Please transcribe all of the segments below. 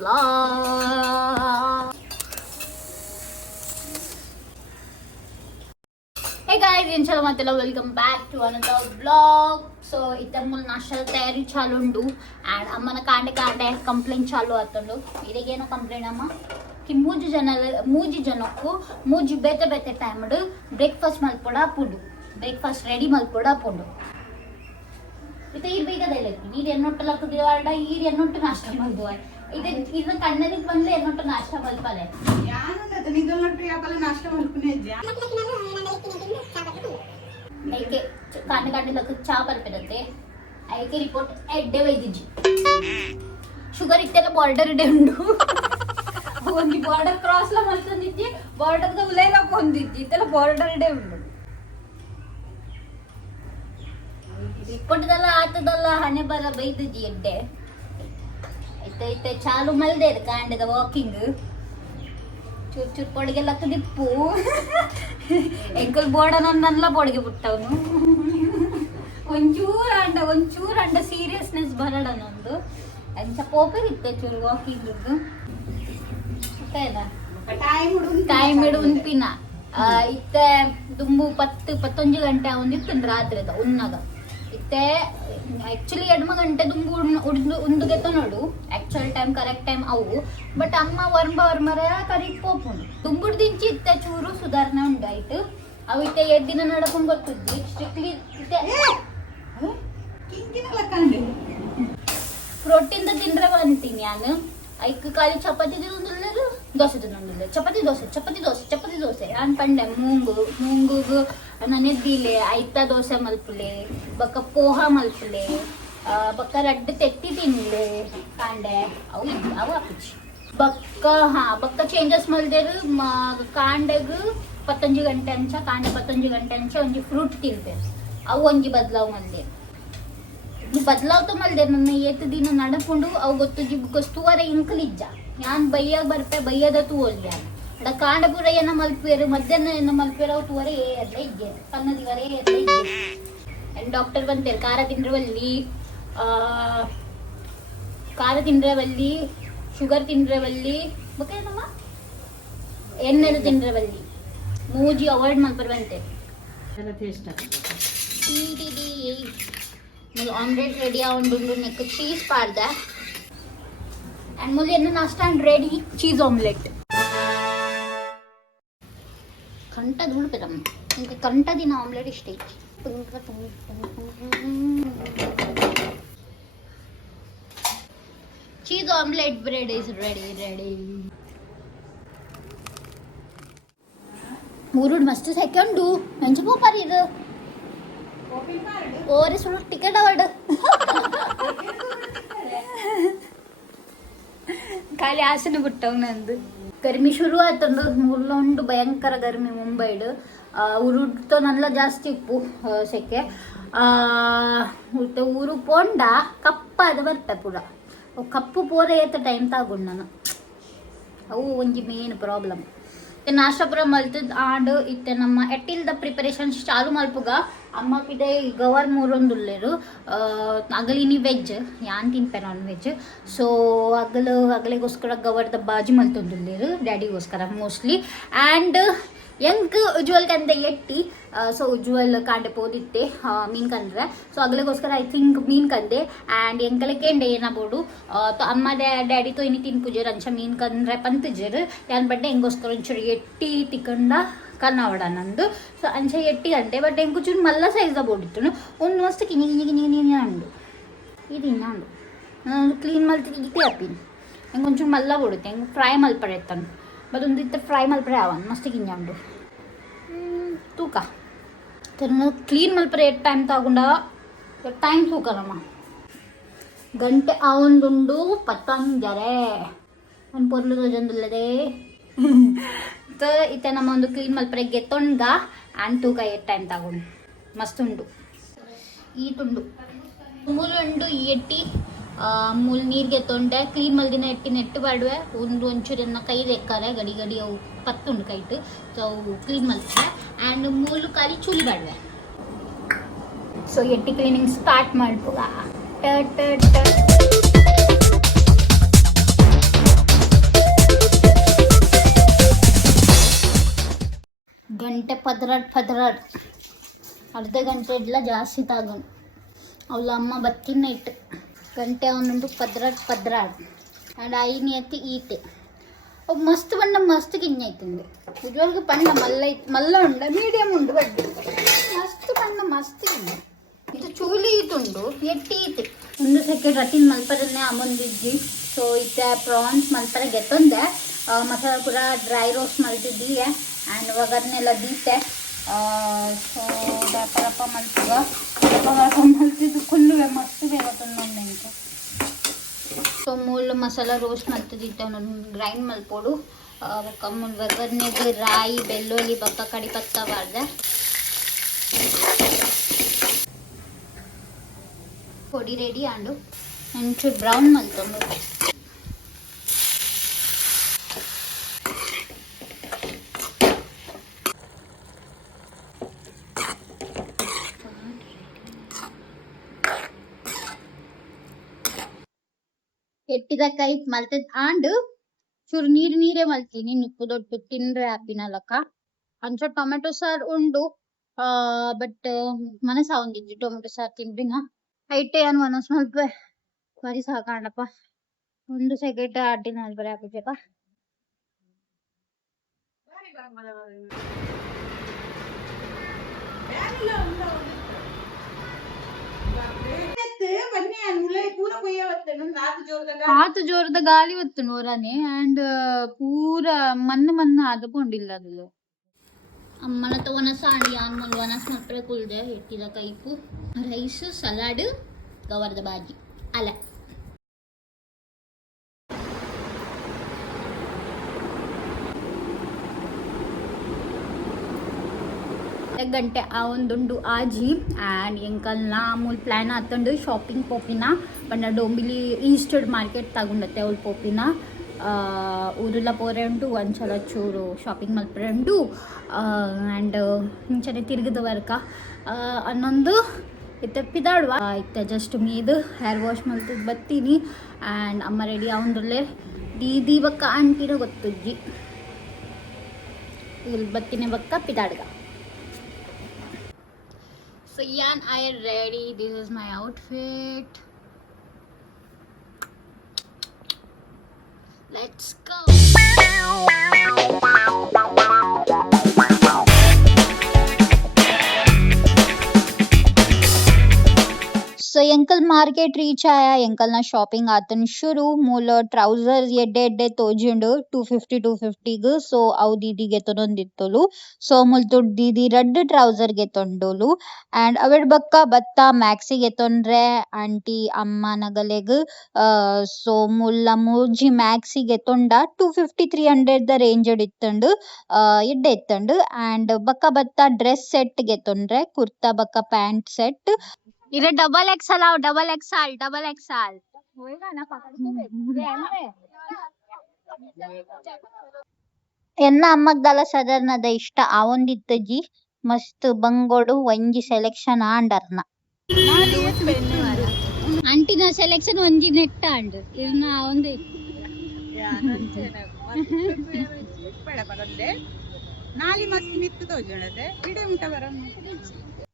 vlog. Hey guys, inshallah matala welcome back to another vlog. So इतर मुल नाश्ता तयारी चालू उंडू and अम्मा कांडे कंप्लेंट चालू आतुंडू इदेगेनो कंप्लेंट अम्मा कि ಮೂಜಿ ಜನಕ್ಕೂ ಮೂಜಿ ಬೇತೆ ಟೈಮ್ಡ್ ಬ್ರೇಕ್ಫಾಸ್ಟ್ ಮಲ್ಪೊಡ ಪುಡು ಬ್ರೇಕ್ಫಾಸ್ಟ್ ರೆಡಿ ಮಲ್ಪೊಡ ಪುಡು ಇದು ಇರ್ಬೇಕದಲ್ಲ ನೀರು ಎನ್ನೊಟ್ಟಲಕ್ಕ ದಿವಾಡ ಈರು ಎನ್ನೊಟ್ಟು ನಾಷ್ಟ ಮಲ್ದುವ ಇದು ಕಣ್ಣನಿಗೆ ಬಂದ್ರೆ ಎನ್ನೊಟ್ಟು ನಾಷ್ಟ ಮಲ್ಪಲೆ ನಾಷ್ಟ ಮಲ್ಪನೆ ಐಕೆ ಕಾಂಡೆ ಚಾ ಬರ್ತಿರತ್ತೆ ಐಕೆ ರಿಪೋರ್ಟ್ ಎಡ್ಡೆ ವೈದಿಜ್ಜಿ ಶುಗರ್ ಇತ್ತೆಲ್ಲ ಬಾರ್ಡರ್ ಇಡೆ ಉಂಡು ಒಂದು ಬಾರ್ಡರ್ ಕ್ರಾಸ್ ಲ ಮಲ್ತಂದಿದ್ದಿ ಬಾರ್ಡರ್ ದ ಉಲೇಲ ಕೊಂದಿದ್ದಿ ಇತ್ತೆಲ್ಲ ಬಾರ್ಡರ್ ಇಡೆ ಉಂಡು ರಿಪೋರ್ಟ್ದಲ್ಲ ಆತದಲ್ಲ ಹಣೆ ಬರ ಬೈದಿದ್ದಿ ಎಡ್ಡೆ ಐತೆ ಚಾಲು ಮಲ್ದೆ ಕಾಂಡೆದ ವಾಕಿಂಗ್ ಚೂರ್ ಪೊಡಿಗೆ ಲಕ್ಕ ದಿಪ್ಪು ಎಂಕಲ್ ಬೋರ್ಡ ನನ್ನೆಲ್ಲ ಬೋಡಿಗೆ ಬಿಟ್ಟವನು ಒಂಚೂರ ಅಂಡ ಸೀರಿಯಸ್ನೆಸ್ ಬರಡ ನಂದು ಎಂಚ ಪೋಪರ್ ಇತ್ತೆ ಚೂರು ವಾಕಿಂಗ್ ಟೈಮ್ ಇಡು ಉಂಪಿನ ಇತ್ತೆ ದುಂಬು 10-11 ಗಂಟೆ ಒಂದಿತ್ತು ರಾತ್ರಿದ ಉನ್ನಾಗ ಇತ್ತೆ ಆಕ್ಚುಲಿ 2 ಗಂಟೆ ದುಂಬು ಉಂದುಗೆತ್ತ ನೋಡು ಆಕ್ಚುಯಲ್ ಟೈಮ್ ಕರೆಕ್ಟ್ ಟೈಮ್ ಅವು ಬಟ್ ಅಮ್ಮ ವರ್ಮರ ಕರಿಕ್ ಪೋಪುಂಡು ದುಂಬುಡ್ ದಿಂಚಿ ಇತ್ತೆ ಚೂರು ಸುಧಾರಣೆ ಉಂಡಾಯ್ತು ಅವು ಇತ್ತೆ ಎದ್ದಿನ ನಡಕೊಂಡು ಗೊತ್ತಿದ್ದಿ ಸ್ಟ್ರಿಕ್ಟ್ಲಿ ಇತ್ತೆ ಪ್ರೋಟೀನ್ ತಿಂದ್ರೆ ಅಂತೀನಿ ನಾನು ಐಕ್ ಖಾಲಿ ಚಪಾತಿ ತಿನ್ನೋದಿಲ್ಲ ದೋಸೆ ತಿನ್ನೋದಿಲ್ಲ ಚಪಾತಿ ದೋಸೆ ನಾನು ಪಂಡೆ ಮೂಂಗುಗು ನನೆದ್ದಿಲೆ ಐತ ದೋಸೆ ಮಲ್ಪಲೆ ಬಕ್ಕ ಪೋಹ ಮಲ್ಪಲೆ ಬಕ್ಕ ರಡ್ಡು ತೆತ್ತಿ ತಿನ್ಲೆ ಕಾಂಡೆ ಅವು ಹಾಕಿಚ್ಚಿ ಬಕ್ಕ ಚೇಂಜಸ್ ಮಲ್ದೇರು ಕಾಂಡೆಗ್ 15 ಗಂಟೆ ಅಂಚ ಕಾಂಡೆ 15 ಗಂಟೆ ಅಂಚ ಒಂಜಿ ಫ್ರೂಟ್ ತಿಂತೇವೆ ಅವು ಒಂಜಿ ಬದ್ಲಾವ್ ಮಲ್ದೇರು ಬದ್ಲಾವ್ತು ಮಲ್ದೆ ನನ್ನ ಏತು ದಿನ ನಡಕೊಂಡು ಅವು ಗೊತ್ತುವರೆ ಇಂಕಲಿಜ್ಜ ನಾನು ಬೈಯಾಗ ಬರ್ಪೆ ಬೈಯದ ತೂವಲ್ಯ ಅಡ ಕಾಂಡ ಪೂರ ಏನ ಮಲ್ಪೇರು ಮಧ್ಯಾಹ್ನ ಏನ ಮಲ್ಪೇರು ಅವು ತೂವರೆ ಏರ್ಲ ಇಜ್ಜೆ ಕನ್ನದಿವರೆ ಏರ್ಲ ಇಜ್ಜೆ ಡಾಕ್ಟರ್ ಬಂತೇರು ಖಾರ ತಿಂದ್ರವಲ್ಲಿ ಶುಗರ್ ತಿಂದ್ರವಲ್ಲಿ ಬಕ್ಕೇನಮ್ಮ ಎಣ್ಣೆದು ತಿಂದ್ರವಲ್ಲಿ ಮೂಜಿ ಅವಾಯ್ಡ್ ಮಲ್ಪರ್ ಬಂತೆ ಆಮ್ಲೆಟ್ ರೆಡಿ ಆಗೊಂಡು ನೆಕ್ ಚೀಸ್ ಪಾಡ್ದೆ ಅಂಡ್ ಮುಲ್ಲಿ ಎನ್ನ ನಾಷ್ಟ ಅಂಡ್ ರೆಡಿ ಚೀಸ್ ಆಮ್ಲೆಟ್ ಕಂಟ ಧೂಳ್ಪೆದಮ್ಮ ಇಂಕ ಕಂಟ ದಿನ ಆಮ್ಲೆಟ್ ಇಷ್ಟ ಐತಿ cheese omelette bread is ready ಮೂರುಡ್ ಮಸ್ತ್ ಸೆಕೆಂಡು ಮಂಚು ಪೋಪಾರಿ ಇದು ಓರೆ ಸುಳ್ಳು ಟಿಕೆಟ್ ಅವಾರ್ಡ್ ಖಾಲಿ ಆಸೆನ ಬಿಟ್ಟವ್ ನಂದು ಗರ್ಮಿ ಶುರು ಆಯ್ತಂದು ಮುರ್ಲೊಂಡು ಭಯಂಕರ ಗರ್ಮಿ ಮುಂಬೈಡ್ ಉರುಡ್ತೋ ನಲ್ಲ ಜಾಸ್ತಿ ಇಪ್ಪು ಸೆಕೆ ಊರು ಪೋಂಡ ಕಪ್ಪಾದ ಬರ್ತೆ ಪೂರ ಕಪ್ಪು ಪೂರ ಏತ ಟೈಮ್ ತಗೊಂಡು ನಾನು ಅವು ಒಂಜಿ ಮೇನ್ ಪ್ರಾಬ್ಲಮ್ ನಾಷ್ಟ ಪೂರ ಮಲ್ತದ ಆಂಡ್ ಇತ್ತೆ ನಮ್ಮ ಎಟ್ಟಿಲ್ದ ಪ್ರಿಪರೇಷನ್ಸ್ ಚಾಲು ಮಲ್ಪುಗ ಅಮ್ಮಕ್ಕಿದೆ ಗವರ್ ಮೂರೊಂದುಲ್ಲೇರು ಅಗಲಿನಿ ವೆಜ್ ಯಾನ್ ತಿನ್ಪೆ ನಾನ್ ವೆಜ್ ಸೊ ಅಗಲಿಗೋಸ್ಕರ ಗವರ್ದ ಬಾಜಿ ಮಲ್ತೊಂದುಲ್ಲೇರು ಡ್ಯಾಡಿಗೋಸ್ಕರ ಮೋಸ್ಟ್ಲಿ ಆ್ಯಂಡ್ ಎಂಕ್ ಉಜ್ವಲ್ ಕಂದೆ ಎಟ್ಟಿ ಸೊ ಉಜ್ವಲ್ ಕಾಂಡೆ ಪೋದಿತ್ತೆ ಮೀನು ಕಂಡ್ರೆ ಸೊ ಅಗಲಿಗೋಸ್ಕರ ಐ ಥಿಂಕ್ ಮೀನು ಕಂದೆ ಆ್ಯಂಡ್ ಎಂಕಲಕ್ಕೇಂಡೆ ಏನಾಬೋಡು ಅಮ್ಮ ಡ್ಯಾಡಿ ತೋ ಇನಿ ತಿನ್ಪುಜರ್ ಅಂಚ ಮೀನು ಕಂಡ್ರೆ ಪಂತಜರ್ ಯಾನ್ ಬಡ್ಡೆ ಹೆಂಗೋಸ್ಕರ ಒಂಚೂರು ಎಟ್ಟಿ ತಿಕ್ಕಂಡ ಕನ್ನವಡ ನಂದು ಸೊ ಅಂಚೆ ಎಟ್ಟಿ ಗಂಟೆ ಬಟ್ ಹೆಂಗೆ ಚೂರು ಮಲ್ಲ ಸೈಜ್ದ ಬೋಡಿತ್ತು ಒಂದು ಮಸ್ತ್ ಕಿನಿ ಅಂಡು ಇದು ಇನ್ನಂಡು ನಾನು ಕ್ಲೀನ್ ಮಲ್ತಿ ಇತ್ತೆ ಅಪ್ಪಿನಿ ಹೆಂಗೆ ಒಂಚೂರು ಮಲ್ಲ ಬೋಡುತ್ತೆ ಹೆಂಗೆ ಫ್ರೈ ಮಲ್ಪಡೆ ಎತ್ತಾನು ಮತ್ತೊಂದು ಇತ್ತ ಫ್ರೈ ಮಲ್ಪರೆ ಅವನ್ ಮಸ್ತ್ ಕಿಂಜಂಡು ತೂಕ ಕ್ಲೀನ್ ಮಲ್ಪರೆ ಎಷ್ಟು ಟೈಮ್ ತಗೊಂಡ ಟೈಮ್ ತೂಕ ನಮ್ಮ ಗಂಟೆ ಅವೊಂದುಂಡು ಪತ್ತಂಜರೆ ಒಂದು ಪೊರ್ಲು ತೋಜೊಂದುಲ್ಲದೆ ಇತ್ತೆ ನಮ್ಮ ಒಂದು ಕ್ಲೀನ್ ಮಲ್ಪರೆ ಗೆತ್ತೊಂಡ್ಗ ಆ್ಯಂಡ್ ತೂಕ ಎಷ್ಟು ಟೈಮ್ ತಗೊಂಡು ಮಸ್ತ್ ಉಂಡು ಈಟುಂಡು ಮೂರುಂಡು ಎಟ್ಟಿ ಮೂಲ್ ನೀರಿಗೆ ತೊಂಡೆ ಕ್ಲೀನ್ ಮಲ್ದಿನ ಎಟ್ಟಿ ನೆಟ್ಟು ಬಾಡುವೆ ಒಂಚೂರನ್ನ ಕೈಲಿ ಎಕ್ಕಾರೆ ಗಡಿ ಅವು ಪತ್ತುಂಡು ಕೈಟ್ ಸೊ ಅವು ಕ್ಲೀನ್ ಮಲ್ತಾರೆ ಆ್ಯಂಡ್ ಮೂಲು ಖಾಲಿ ಚೂಲಿ ಬಾಡುವೆ ಸೊ ಎಟ್ಟಿ ಕ್ಲೀನಿಂಗ್ ಸ್ಟಾರ್ಟ್ ಮಾಡ್ಬೋದ ಗಂಟೆ ಪದರಾಡ್ ಅರ್ಧ ಗಂಟೆ ಇಲ್ಲ ಜಾಸ್ತಿ ತಾಗೋಣ ಅವಳ ಅಮ್ಮ ಬತ್ತಿನ ಇಟ್ಟು ಗಂಟೆ ಅವನುಂಡು ಪದರಾಡ್ ಆ್ಯಂಡ್ ಐನಿ ಎತ್ತಿ ಈತೆ ಅವು ಮಸ್ತ್ ಬಣ್ಣ ಮಸ್ತ್ ಗಿಣ್ಣೈತಂದು ಉಜ್ವಲ್ಗೆ ಪಣ್ಣ ಮಲ್ಲ ಉಂಡ ಮೀಡಿಯಮ್ ಉಂಡು ಬಡ್ಡಿ ಮಸ್ತ್ ಬಣ್ಣ ಮಸ್ತ್ ಗಿಣ್ಣ ಇದು ಚೂಲಿ ಇತ್ತುಂಡು ಎಟ್ಟಿ ಈತೆ ಒಂದು ಸೆಕೆಂಡ್ ರತಿನ್ ಮಲ್ಪರನ್ನೇ ಅಮ್ಮಂದಿದ್ದಿ ಸೊ ಇತ್ತೆ ಪ್ರಾನ್ಸ್ ಮಲ್ಪರ ಗೆತ್ತೊಂದೆ ಮಸಾಲ ಪೂರ ಡ್ರೈ ರೋಸ್ಟ್ ಮಲ್ತಿದ್ದೀಯ ಆ್ಯಂಡ್ ಒಗರ್ನೆಲ್ಲ ದೀತೆ ಸೊ ದಪ್ಪರಪ್ಪ ಮಲ್ತಿವ ಮಲ್ತಿದ್ದು ಕುಲ್ಲುವೆ ಮಸ್ತ್ ಬೇವತ್ತೊಂದೊಂದು ಅಂತ ಸೊ ಮೂಲ ಮಸಾಲ ರೋಸ್ಟ್ ಮಲ್ತಿದ್ದಿತ್ತೆ ಅವನೊಂದು ಗ್ರೈಂಡ್ ಮಲ್ಪೋಡು ಬೊಕ್ಕ ಮೂಲ ಒಗರ್ನೆಗೆ ರಾಯಿ ಬೆಳ್ಳುಳ್ಳಿ ಬೊಕ್ಕ ಕಡಿ ಪತ್ತ ಬಾರ್ದೆ పొడి రెడీ అండు మంచి బ్రౌన్ మల్తుంది ಎಟ್ಟಿದಕ್ಕಾಯಿ ಮಲ್ತದ ಆಂಡ್ ಚೂರು ನೀರೇ ಮಲ್ತೀನಿ ನಿಪ್ಪು ದೊಡ್ಡ ತಿಂದ್ರೆ ಆಪಿನಲಕ್ಕ ಅಂಚ ಟೊಮೆಟೊ ಸಾರು ಉಂಡು ಬಟ್ ಮನಸ್ಸು ಒಂದಿದ್ದು ಟೊಮೆಟೊ ಸಾರು ತಿಂದ್ರಿನ ಐಟೆ ಏನು ಮನಸ್ ಮಲ್ಪ ಬರೀ ಸಾಕಾಂಡಪ್ಪ ಒಂದು ಸೆಕೆಂಡ್ ಅಡ್ಡಿನ ಬರೀ ಹಾಕಿದ್ದಪ್ಪ ಆತ ಜೋರದ ಗಾಳಿ ಒತ್ತು ನೋರನೆ ಅಂಡ್ ಪೂರ ಮಣ್ಣು ಆದಕೊಂಡಿಲ್ಲ ಅದು ಅಮ್ಮನ ಒನಸ ಆಡಿ ಆನ್ಮಲ್ ಒನಸ್ ಮಲ್ಪರೆ ಕುಲ್ದೆ ಇಟ್ಟಿದ ಕೈಪು ರೈಸ್ ಸಲಾಡ್ ಗವರದ ಬಾಜಿ ಅಲ್ಲ ಗಂಟೆ ಆ ಒಂದುಂಡು ಆಜಿ ಆ್ಯಂಡ್ ಎಂಕಲ್ನ ಮೂಲ್ ಪ್ಲ್ಯಾನ್ ಆತಂಡು ಶಾಪಿಂಗ್ ಪೋಪಿನ ಪಂಡ ಡೊಂಬಿಲಿ ಈಸ್ಟರ್ಡ್ ಮಾರ್ಕೆಟ್ ತಗೊಂಡತ್ತೆ ಅವಳು ಪೋಪಿನ ಊರೆಲ್ಲ ಪೋರೆ ಉಂಟು ಒಂದ್ಸಲ ಚೂರು ಶಾಪಿಂಗ್ ಮಲ್ಪರೆ ಉಂಟು ಆ್ಯಂಡ್ ಮುಂಚೆನೆ ತಿರುಗಿದ ವರ್ಕ ಅನ್ನೊಂದು ಇತ್ತೆ ಪಿದಾಡುವ ಇತ್ತೆ ಜಸ್ಟ್ ಮೀದು ಹೇರ್ ವಾಶ್ ಮಲ್ತಿದ್ದು ಬತ್ತೀನಿ ಆ್ಯಂಡ್ ಅಮ್ಮ ರೆಡಿ ಅವನರಲ್ಲೇ ದೀದಿ ಬಕ್ಕ ಆಂಟಿನ ಗೊತ್ತುಜ್ಜಿ ಇಲ್ಲಿ ಬತ್ತಿನ ಬಕ್ಕ ಪಿದಾಡ್ಗ So yeah, I am ready. This is my outfit. Let's go. So uncle market reach आया अंकल ना शॉपिंग आतन शुरू मूल ट्राउजर एड्डे तोजिंಡು 250 ग सो ಅವು ದೀದಿಗೆ ತೊಂದಿತ್ತಲು ಸೊ ಮುಲ್ತು ದೀದಿ ರೆಡ್ ಟ್ರೌಸರ್ ಗೆ ತೊಂಡೋಲು ಅಂಡ್ ಅವಡ್ ಬಕ್ಕ ಬತ್ತ ಮ್ಯಾಕ್ಸಿ ಗೆ ತೊಂದ್ರೆ ಆಂಟಿ ಅಮ್ಮ ನಗಲೆಗ್ ಸೊ ಮುಲ್ಲ ಮೂಜಿ ಮ್ಯಾಕ್ಸಿ ಗೆ ತೊಂಡ 250-300 ದ ರೇಂಜ್ ಇತ್ತಂಡು ಎಡ್ಡೆ ಇತ್ತಂಡು ಅಂಡ್ ಬಕ್ಕ ಬತ್ತ ಡ್ರೆಸ್ ಸೆಟ್ ಗೆ ತೊಂದ್ರೆ ಕುರ್ತಾ ಬಕ್ಕ ಪ್ಯಾಂಟ್ ಸೆಟ್ इधर डबल एक्सएल आओ डबल एक्सएल होएगा ना ಎನ್ನ ಅಮ್ಮಗ್ದಲ ಸದರ್ನದ ಇಷ್ಟ ಅವೊಂದಿತ್ತಜ್ಜಿ ಮಸ್ತ್ ಬಂಗೋಡು ಒಂಜಿ ಸೆಲೆಕ್ಷನ್ ಆಂಡರ್ನ ಆಂಟಿನ ಸೆಲೆಕ್ಷನ್ ಒಂಜಿ ನೆಟ್ಟ ಆಂಡ್ ಇನ್ನ ಅವೊಂದು ನಾಲಿ ಮಸ್ತ್ ಮಿತ್ತು ತೋಜಣದೆ ಇಡೆ ಉಂಟ ಬರಮ್ಮ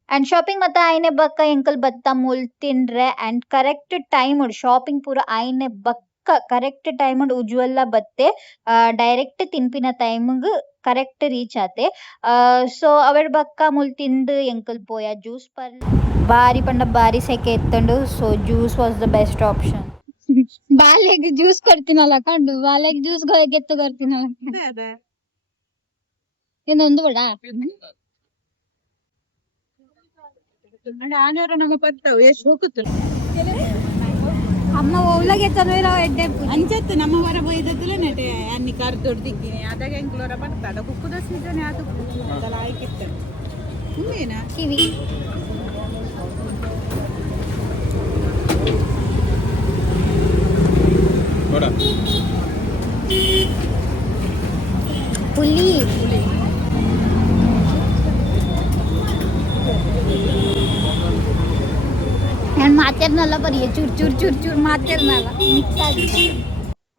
ಅಂಡ್ ಶಾಪಿಂಗ್ ಮತ್ತೆ ಆಯ್ನೆ ಬಕ್ಕ ಎಂಕಲ್ ಬತ್ತ ಮೂಲ್ ತಿಂಡ್ರೆ ಅಂಡ್ ಕರೆಕ್ಟ್ ಟೈಮ್ ಶಾಪಿಂಗ್ ಪೂರ ಆಯ್ನೆ ಬಕ್ಕ ಕರೆಕ್ಟ್ ಟೈಮ್ ಉಜ್ವಲ್ಲ ಬತ್ತೆ ಡೈರೆಕ್ಟ್ ತಿನ್ಪಿನ ಟೈಮ್ಗ್ ಕರೆಕ್ಟ್ ರೀಚ್ ಆತೆ ಸೊ ಅವಡ್ ಬಕ್ಕ ಮೂಲ್ ತಿಂದು ಎಂಕಲ್ ಪೋಯ ಜ್ಯೂಸ್ ಪರ್ ಬಾರಿ ಪಂಡ ಬಾರಿ ಸೆಕೆ ಎತ್ತಂಡು so juice was the best option ಬಾಲೆಗ್ ಜ್ಯೂಸ್ ಕೊಡ್ತೀನಲ್ಲ ಕಂಡು ಬಾಲೆಗ್ ಜ್ಯೂಸ್ ಗೆತ್ತು ಕೊಡ್ತೀನಲ್ಲ ಇನ್ನೊಂದು ಬೇಡ ಆನೂರ ನಮ್ಮ ಪತ್ತವು ಎಷ್ಟು ಹೋಗುತ್ತು ಅಮ್ಮ ಒಳಗೆ ತನವಿರ ಎಡ್ಡೆ ಅಂಚತ್ತು ನಮ್ಮ ಹೊರ ಬೈದತ್ತಲ್ಲ ನೆಟೆ ಅನ್ನಿ ಕಾರ್ ದೊಡ್ದಿಕ್ಕಿನಿ ಅದಾಗ ಎಂಕ್ಲೋರ ಬರ್ತಾಡ ಕುಕ್ಕುದ ಸೀಸನ್ ಅದು ಅದಲ್ಲ ಆಯ್ಕಿತ್ತು ಸುಮ್ಮನೇನಾ ಕಿವಿ ಹುಲಿ ನಾನು ಮಾತೇರ್ನಲ್ಲ ಬರೀ ಚೂರ್ ಮಾತೇರ್ನಲ್ಲ ಮಿಕ್ಸ್ ಆಗಿದೆ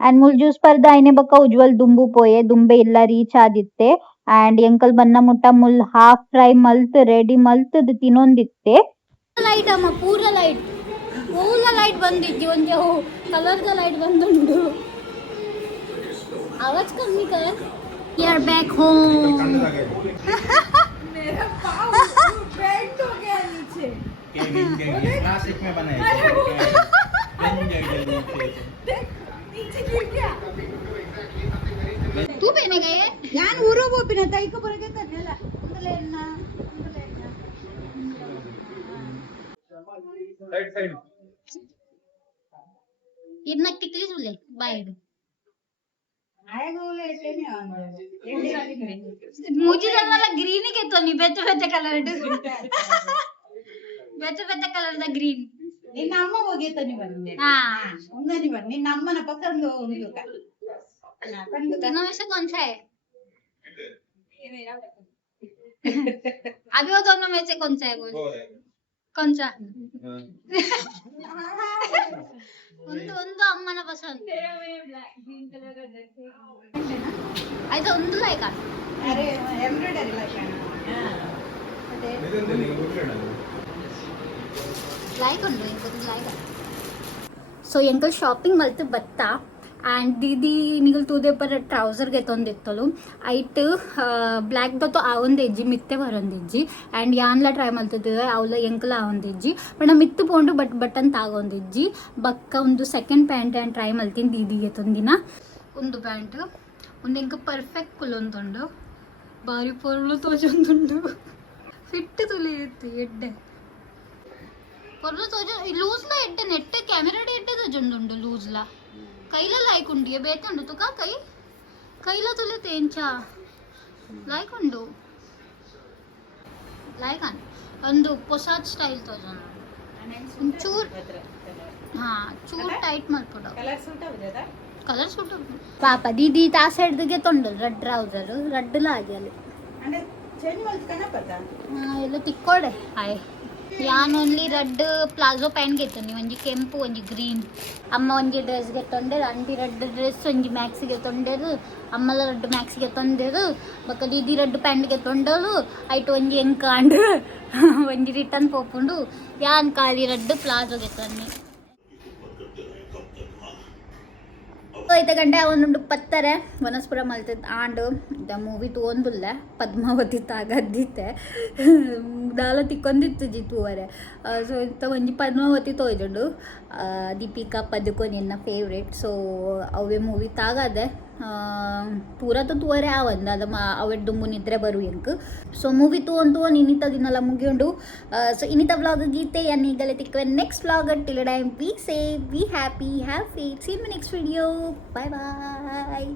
ಅಂಡ್ ಮುಲ್ ಜ್ಯೂಸ್ ಪರ್ದ ಆಯ್ನೆ ಬಕ್ಕ ಉಜ್ವಲ್ ದುಂಬು ಪೋಯೆ ದುಂಬೆ ಇಲ್ಲ ರೀಚ್ ಆದಿತ್ತೆ ಆ್ಯಂಡ್ ಎಂಕಲ್ ಬನ್ನ ಮುಟ್ಟ ಮುಲ್ ಹಾಫ್ ಫ್ರೈ ಮಲ್ತ್ ರೆಡಿ ಮಲ್ತದು ತಿನ್ನೊಂದಿತ್ತೆ ಲೈಟ್ ಅಮ್ಮ ಪೂರ ಲೈಟ್ ಬಂದಿಜ್ಜಿ ಒಂಜಿ ಕಲರ್ದ ಲೈಟ್ ಬಂದುಂಡು आवाज कमी कर we are back home belt हो गया नीचे प्लास्टिक में बना है नीचे गिर गया तू पहने गए ഞാൻ ഊരോ പോപ്പിന തൈക്ക പുറകെ തന്നെയല്ല ഉണ്ടലേന്ന ಸೈಡ್ ಸೈಡ್ इतना टिकली सुले बाइड आएगोले एटेने आंदे मुझे वाला ग्रीन ही कहतो नहीं बेचे कलर ದ ಗ್ರೀನ್ ನಿನ್ನ ಅಮ್ಮ ಹೋಗಿತ್ತು ಬಂದೆ ಹಾ ಒಂದನಿ ಬನ್ನಿ ನಿನ್ನ ಅಮ್ಮನ ಪಕ್ಕಂದು ಒಂದು तीनों में से कौन सा है अभी वो दोनों में से कौन सा है कौन सा ಒಂದು ಅಮ್ಮನ ಪಸಂದ್ ಆಯ್ತು ಒಂದು ಲೈಕ ಅರೆ ಎಂಬ್ರಾಯ್ಡರಿ ಲೈಕ್ ಉಂಟು ಇಂకొక ಲೈಕ್ ಸೊ ಎಂಕಲ್ ಶಾಪಿಂಗ್ ಮಲ್ತು ಬತ್ತ ಆ್ಯಂಡ್ ದೀದಿ ನಿಗಲ್ ತೂದೆ ಪರ ಟ್ರೌಸರ್ಗೆ ತೊಂದಿತ್ತಲು ಐಟ್ ಬ್ಲ್ಯಾಕ್ದ ತೊ ಆವೊಂದು ಎಜ್ಜಿ ಮಿತ್ತೆ ಬರೊಂದಿಜ್ಜಿ ಆ್ಯಂಡ್ ಯಾನ್ಲ ಟ್ರೈ ಮಲ್ತಿದ್ದೆ ಅವಲ ಎಂಕಲ ಆವೊಂದಿಜ್ಜಿ ಬಟ್ ಮಿತ್ತು ಪೋಂಡು ಬಟನ್ ತಾಗೊಂದಿಜ್ಜಿ ಬಕ್ಕ ಒಂದು ಸೆಕೆಂಡ್ ಪ್ಯಾಂಟ್ ಆ್ಯಂಡ್ ಟ್ರೈ ಮಲ್ತೀನಿ ದೀದಿಗೆ ತೊಂದಿನ ಒಂದು ಪ್ಯಾಂಟ್ ಒಂದು ಎಂಕ ಪರ್ಫೆಕ್ಟ್ ಕುಲೊಂದುಂಡು ಬಾರಿ ಪೊರ್ಲು ತೋಜೊಂದುಂಡು ಫಿಟ್ ತುಲಿಯುತ್ತೆ ಎಡ್ಡೆ ಪೊರ್ಲು ತೋಜ ಲೂಸ್ಲ ಎಡ್ಡೆ ನೆಟ್ಟೆ ಕ್ಯಾಮೆರಾಡಿ ಎಡ್ಡೆ ತೋಜೊಂದುಂಡು ಲೂಸ್ಲ ಕೈಲ ಲೈಕ್ ಉಂಡು ಬೇತುಂಡು ತುಕ ಕೈಲ ತುಲೆ ತೇಂಚ ಲೈಕ್ ಉಂಡು ಲೈಕ್ ಒಂದು ಹೊಸಾದ್ ಸ್ಟೈಲ್ ತೋಜೊಂದು ಒಂಚೂರ್ ಚೂರ್ ಟೈಟ್ ಮಲ್ಪುಡ ಕಲರ್ ಸೂಟ್ ಪಾಪ ದೀದಿ ತಾ ಸೈಡ್ಗೆ ತೊಂಡು ರೆಡ್ ಟ್ರೌಸರ್ ರೆಡ್ ಲಾಗಿ ಅಲ್ಲಿ అంటే చేంజ్ మల్చి కనపడతా ಎಲ್ಲ ತಿಕ್ಕೋಡೆ ಹಾಯ್ ಯಾನ್ ಓನ್ಲಿ ರೆಡ್ ಪ್ಲಾಜೋ ಪ್ಯಾಂಟ್ ಗೆತ್ತೊಂದಿ ಒಂಜಿ ಕೆಂಪು ಒಂಜಿ ಗ್ರೀನ್ ಅಮ್ಮ ಒಂಜಿ ಡ್ರೆಸ್ ಗೆತ್ತೊಂಡೆರು ಅಂಟಿ ರೆಡ್ ಡ್ರೆಸ್ ಒಂಜಿ ಮ್ಯಾಕ್ಸಿಗೆ ತೊಂಡೆರು ಅಮ್ಮಲ ರೆಡ್ ಮ್ಯಾಕ್ಸಿಗೆ ತೊಂಡೆರು ಬೊಕ್ಕ ದೀದಿ ರೆಡ್ ಪ್ಯಾಂಟ್ ಗೆತ್ತೊಂಡರು ಐಟ್ ಒಂಜಿ ಎಂಕಾಂಡ್ ಒಂಜಿ ರಿಟರ್ನ್ ಪೋಪುಂಡು ಯಾನ್ ಖಾಲಿ ರೆಡ್ ಪ್ಲಾಜೋ ಗೆತ್ತೊಂದಿ ಐತ ಗಂಟೆ ಅವನುಂಡು ಪತ್ತಾರೆ ವನಸ್ಪುರ ಮಲ್ತದ ಆಂಡ್ ದ ಮೂವಿ ತೋಂದುಲ್ಲ ಪದ್ಮಾವತಿ ತಾಗದ್ದಿತ್ತೆ ದಾಲ ತಿಕ್ಕೊಂದಿತ್ತು ಜಿತ್ತುವರೆ ಸೊ ಇಂಥ ಒಂಜಿ ಪದ್ಮಾವತಿ ತೋಯ್ದುಂಡು ದೀಪಿಕಾ ಪದುಕೋನ್ ಎನ್ನ ಫೇವ್ರೇಟ್ ಸೊ ಅವೇ ಮೂವಿ ತಾಗದೆ ಪೂರ ತೂವರೆ ಆವಂದ ಅದ ಅವಡ್ ದುಂಬು ನಿದ್ರೆ ಬರು ಎಂಕ್ ಸೊ ಮೂವಿ ತೂನ್ ಇನ್ನಿತ ದಿನಲ್ಲ ಮುಗಿಯುಂಡು ಸೊ ಇನ್ನಿತ ವ್ಲಾಗ್ ಗೀತೆ ಅನ್ನೀಗಲೇ ತಿಕ್ಕವೆ next vlog till time be safe be happy have fate see in my next video bye bye